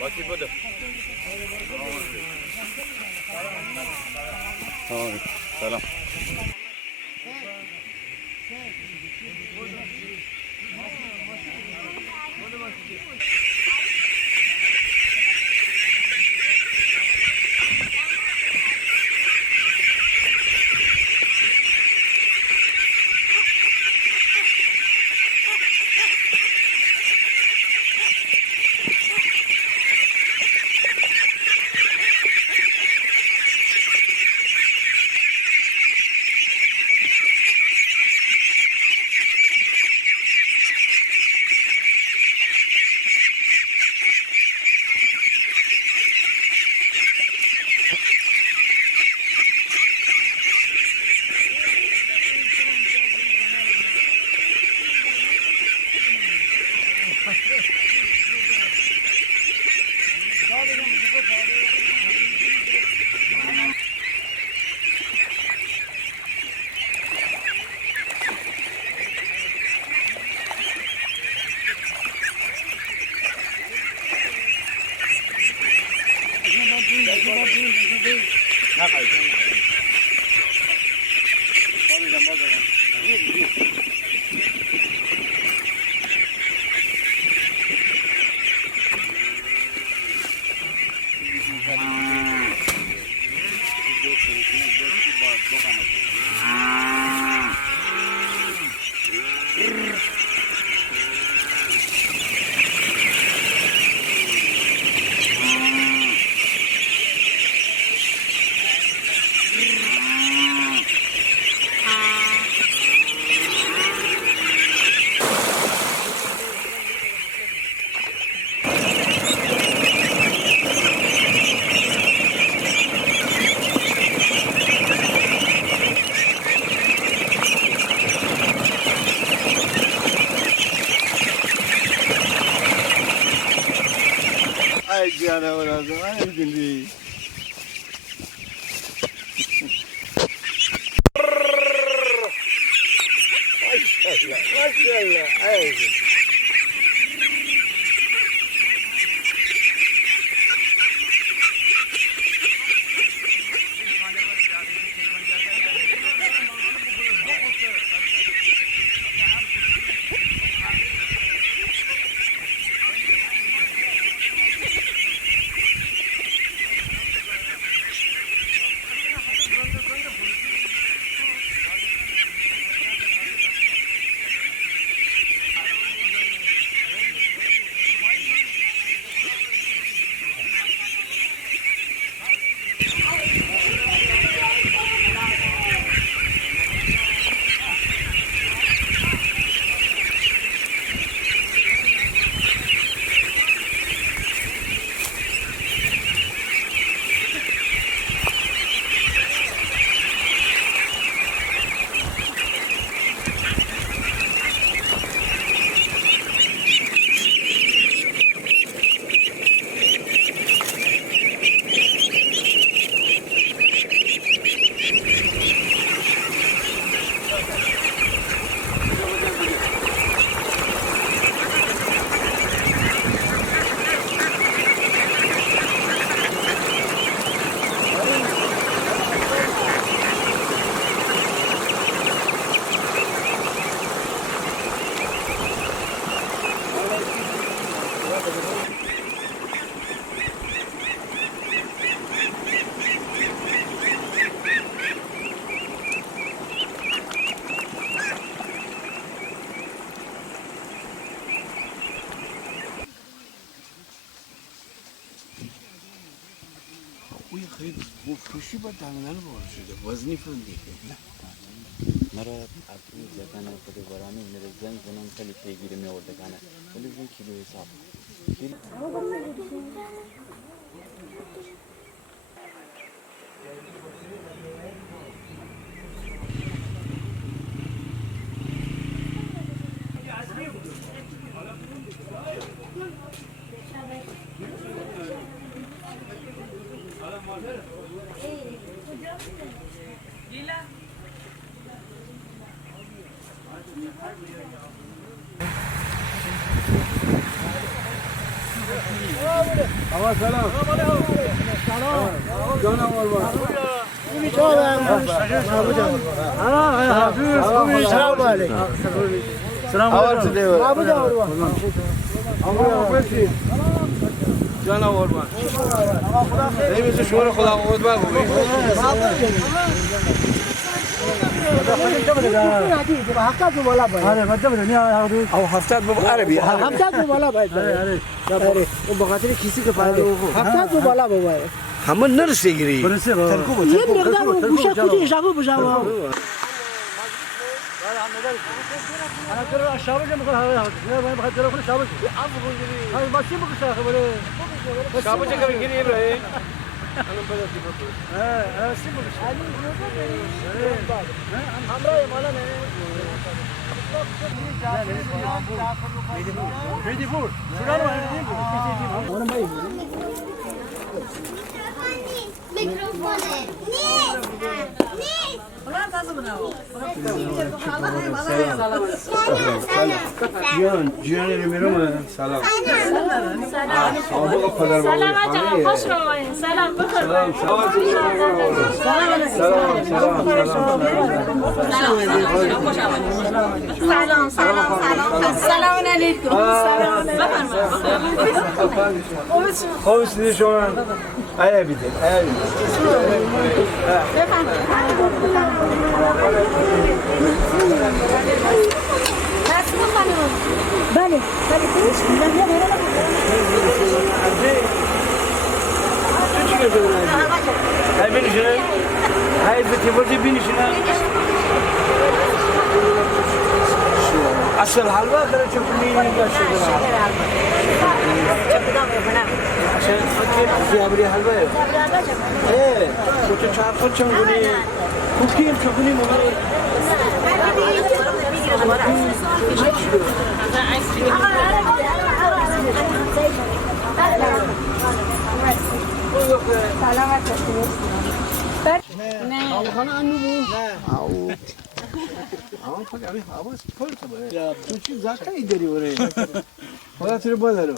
Bakayım hadi. Tamam. Selam. Ay canım lazım, ay gülü. Maşallah, maşallah, ay. वो खुशी बताना ना बोल रहे वजनी फल देखे मरा आपकी जगह पड़े बरानी मेरे जंग जनम से लिखे गिरे में और दिखाना बोले वो किलो हिसाब Gilan آقا سلام. سلام. جانم قربان. سلام علیکم. سلام علیکم. جانم قربان. نمیشه شما خدا قوت بگو. هفتاد بالا باید. آره مدام دنیا او 70 عربی. هفتاد بالا باید. آره. اون بخاطر کسی که پایده. هفتاد بالا باید. همون نرسه گیری. برسه با. یه مقدار گوشه کوچیک شاگو بجاوا. انا ترى الشباب اللي مقول هذا ما بخاطر ترى كل الشباب هاي ماشي بقول شاخ ولا شابو چه کمی گیری ابراهیم؟ سيبوا همراه مالا نه. ميدي فور شنو انا ما يبغى میکروفونه جیان میرم سلام سلام آقا خوش اومدین سلام بخیر سلام علیکم سلام خوش دیدی شما آیا بیدید بله هاي بنشنا هاي بتفرجي بنشنا اصل حلوه ترى شوف مين عشان فكر في ابري حلوه ايه كنت تعرف كم غني كوكين شوفني مغري تو چی زاکایی داری وره؟ خدا تیر بادارو